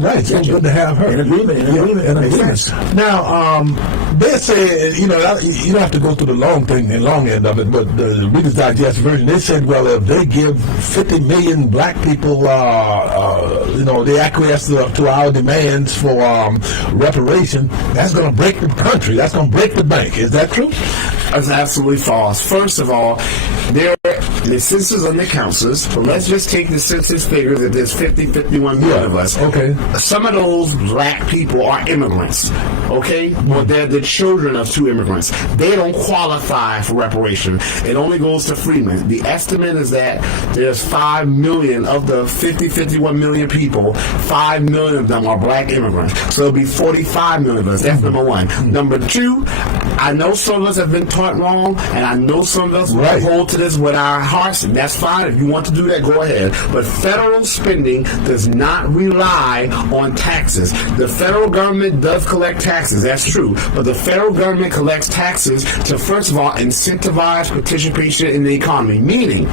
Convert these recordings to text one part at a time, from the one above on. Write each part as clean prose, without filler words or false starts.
Right, it's good to have her. An agreement. Now, they say, you don't have to go through the long end of it, but the Reader's Digest version, they said, well, if they give 50 million black people, they acquiesce to our demands for reparation, that's going to break the country. That's going to break the bank. Is that true? That's absolutely false. First of all, the census only counts us, but let's just take the census figure that there's 51 million of us. Okay. Some of those black people are immigrants, okay? Well, they're the children of two immigrants. They don't qualify for reparation. It only goes to freemen. The estimate is that there's 5 million of the 51 million people, 5 million of them are black immigrants. So it'll be 45 million of us. That's number one. Number two, I know some of us have been taught wrong, and I know some of us will hold to this with our hearts, and that's fine. If you want to do that, go ahead. But federal spending does not rely on taxes. The federal government does collect taxes, that's true, but the federal government collects taxes to, first of all, incentivize participation in the economy, meaning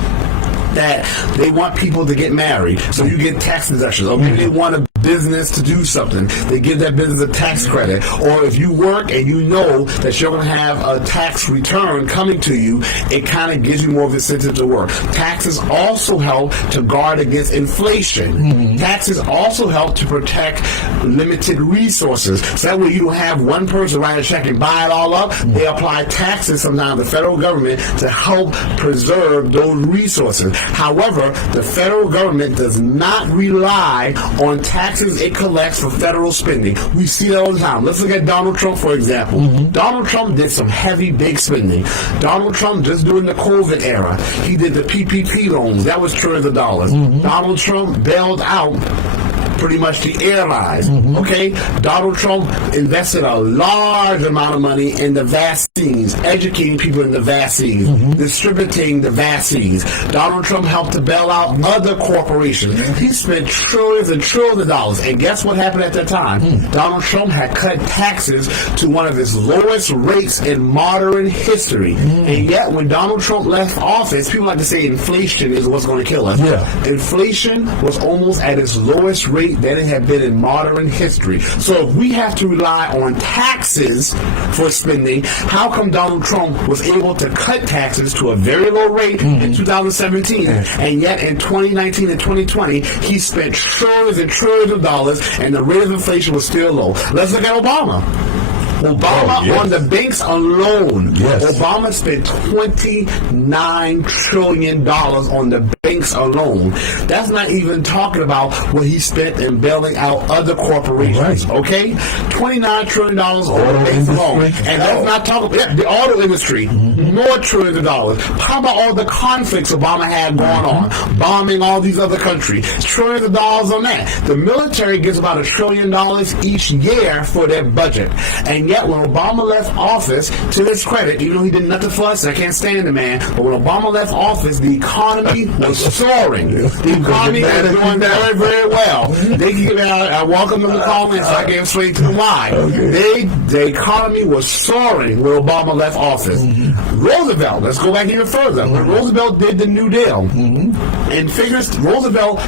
that they want people to get married, so you get tax deductions, or maybe they want a business to do something, they give that business a tax credit, or if you work and you know that you're going to have a tax return coming to you, it kind of gives you more of an incentive to work. Taxes also help to guard against inflation. Taxes also help to protect limited resources, so that way you don't have one person write a check and buy it all up. They apply taxes sometimes, the federal government, to help preserve those resources. However, the federal government does not rely on taxes it collects for federal spending. We see that all the time. Let's look at Donald Trump, for example. Donald Trump did some heavy, big spending. Donald Trump, just during the COVID era, he did the PPP loans. That was trillions of dollars. Donald Trump bailed out pretty much the airlines. Okay? Donald Trump invested a large amount of money in the vaccines, educating people in the vaccines, distributing the vaccines. Donald Trump helped to bail out other corporations. He spent trillions and trillions of dollars. And guess what happened at that time? Donald Trump had cut taxes to one of his lowest rates in modern history. And yet, when Donald Trump left office, people like to say inflation is what's going to kill us. Inflation was almost at its lowest rate than it had been in modern history. So if we have to rely on taxes for spending, how come Donald Trump was able to cut taxes to a very low rate in 2017, and yet in 2019 and 2020 he spent trillions and trillions of dollars and the rate of inflation was still low? Let's look at Obama. On the banks alone, Obama spent $29 trillion on the banks alone. That's not even talking about what he spent in bailing out other corporations. Okay? $29 trillion on the banks alone. And that's not talking about the auto industry, more trillions of dollars. How about all the conflicts Obama had going on, bombing all these other countries? Trillions of dollars on that. The military gets about $1 trillion each year for their budget. And yet, when Obama left office, to his credit, even though he did nothing for us, I can't stand the man, but when Obama left office, the economy was soaring. The economy was doing very, very well. I welcome them to call in, so I can explain to them why. The economy was soaring when Obama left office. Roosevelt, let's go back even further. When Roosevelt did the New Deal, and figures Roosevelt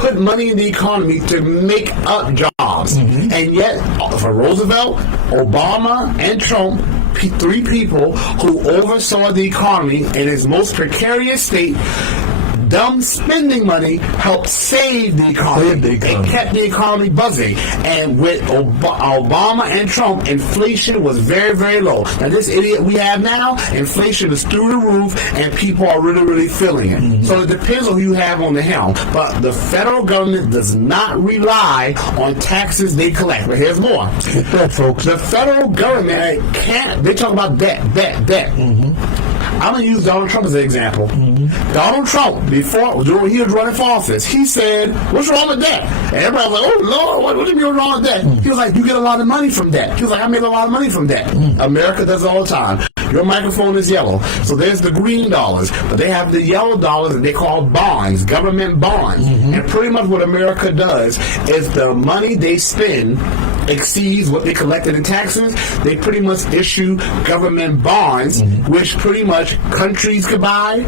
put money in the economy to make up jobs. And yet, for Roosevelt, Obama, and Trump, three people who oversaw the economy in its most precarious state, dumb spending money helped save the economy. It kept the economy buzzing. And with Obama and Trump, inflation was very, very low. Now, this idiot we have now, inflation is through the roof, and people are really, really feeling it. So it depends on who you have on the helm. But the federal government does not rely on taxes they collect. But here's more. Folks. The federal government they talk about debt. I'm going to use Donald Trump as an example. Donald Trump, before he was running for office, he said, "What's wrong with that?" And everybody was like, "Oh, Lord, what do you mean wrong with that?" He was like, "You get a lot of money from that." He was like, "I make a lot of money from that." America does it all the time. Your microphone is yellow. So there's the green dollars, but they have the yellow dollars that they call bonds, government bonds. And pretty much what America does is the money they spend exceeds what they collected in taxes, they pretty much issue government bonds, which pretty much countries could buy,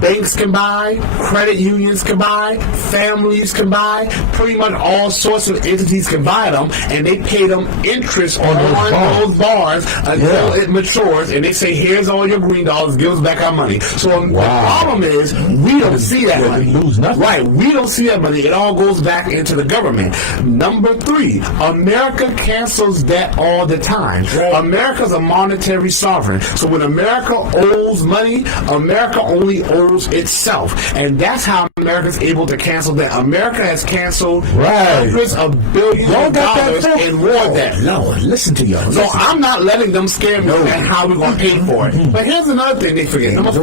banks can buy, credit unions can buy, families can buy, pretty much all sorts of entities can buy them, and they pay them interest on those bonds until it matures, and they say, here's all your green dollars, give us back our money. So the problem is, we don't see that money. Lose nothing. Right, we don't see that money. It all goes back into the government. Number 3, America cancels debt all the time. America's a monetary sovereign. So when America owes money, America only owes itself. And that's how America's able to cancel debt. America has canceled hundreds of billions of dollars in war debt. No, listen to y'all. So I'm not letting them scare me at how we're going to pay for it. But here's another thing they forget. Number 4,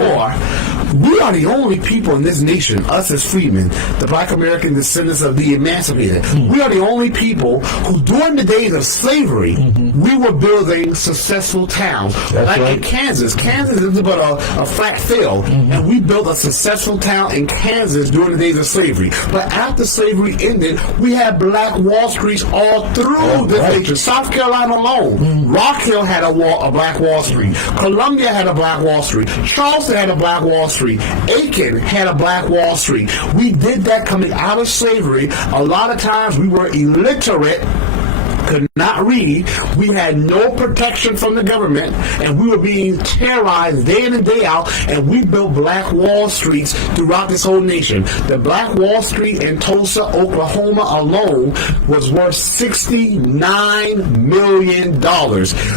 we are the only people in this nation, us as freedmen, the black American descendants of the emancipated, we are the only people who, during the days of slavery, we were building successful towns. In Kansas. Kansas is about a flat field, and we built a successful town in Kansas during the days of slavery. But after slavery ended, we had black Wall Streets all through this nation. South Carolina alone, Rock Hill had a black Wall Street. Columbia had a black Wall Street. Charleston had a black Wall Street. Aiken had a black Wall Street. We did that coming out of slavery. A lot of times we were illiterate, could not read, we had no protection from the government, and we were being terrorized day in and day out, and we built black Wall Streets throughout this whole nation. The black Wall Street in Tulsa, Oklahoma alone was worth $69 million.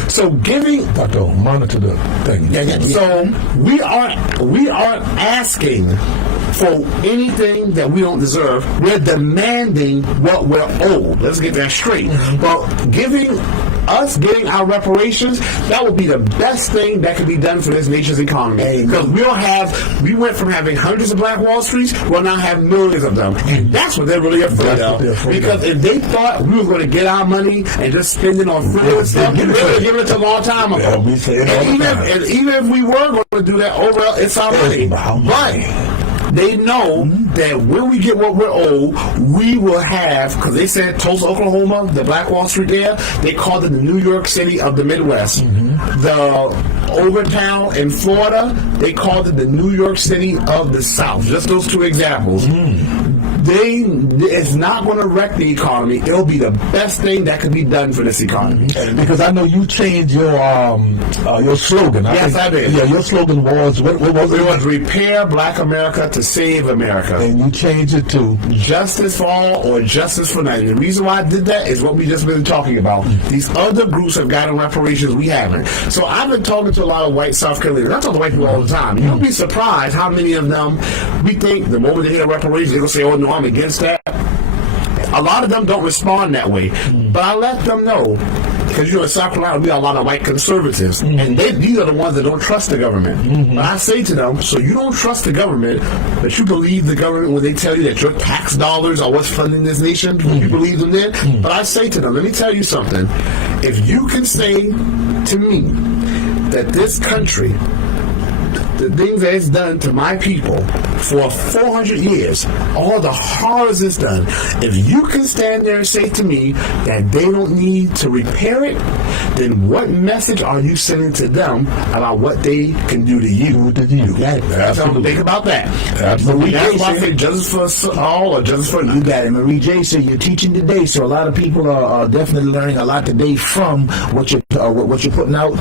So giving... Doctor, monitor the thing. So we aren't asking for anything that we don't deserve. We're demanding what we're owed. Let's get that straight. But getting our reparations, that would be the best thing that could be done for this nation's economy. Because we went from having hundreds of black Wall Streets, we'll now have millions of them. And that's what they're really afraid of. Because if they thought we were going to get our money and just spend it on frivolous stuff, we would have given it to them a long time ago. And even if we were going to do that, oh well, it's our money. But they know that when we get what we're owed, we will have, because they said Tulsa, Oklahoma, the Black Wall Street there, they called it the New York City of the Midwest. The Overtown in Florida, they called it the New York City of the South. Just those 2 examples. It's not going to wreck the economy. It'll be the best thing that could be done for this economy. Because I know you changed your slogan. Yes, I did. Yeah, your slogan was what was it? It was repair Black America to save America. And you changed it to justice for all or justice for none. The reason why I did that is what we just been talking about. These other groups have gotten reparations, we haven't. So I've been talking to a lot of white South Carolinians. I talk to white people all the time. You'll be surprised how many of them we think the moment they hear reparations, they're going to say, oh no, I'm against that. A lot of them don't respond that way. But I let them know, because in South Carolina we got a lot of white conservatives, and these are the ones that don't trust the government. But I say to them, so you don't trust the government, but you believe the government when they tell you that your tax dollars are what's funding this nation? You believe them then? But I say to them, let me tell you something. If you can say to me that this country, the things that it's done to my people for 400 years, all the horrors it's done, if you can stand there and say to me that they don't need to repair it, then what message are you sending to them about what they can do to you? Think about that. Absolutely. That's why I say justice for all or justice for none. You got it. Marie J. said you're teaching today, so a lot of people are definitely learning a lot today from what you're putting out.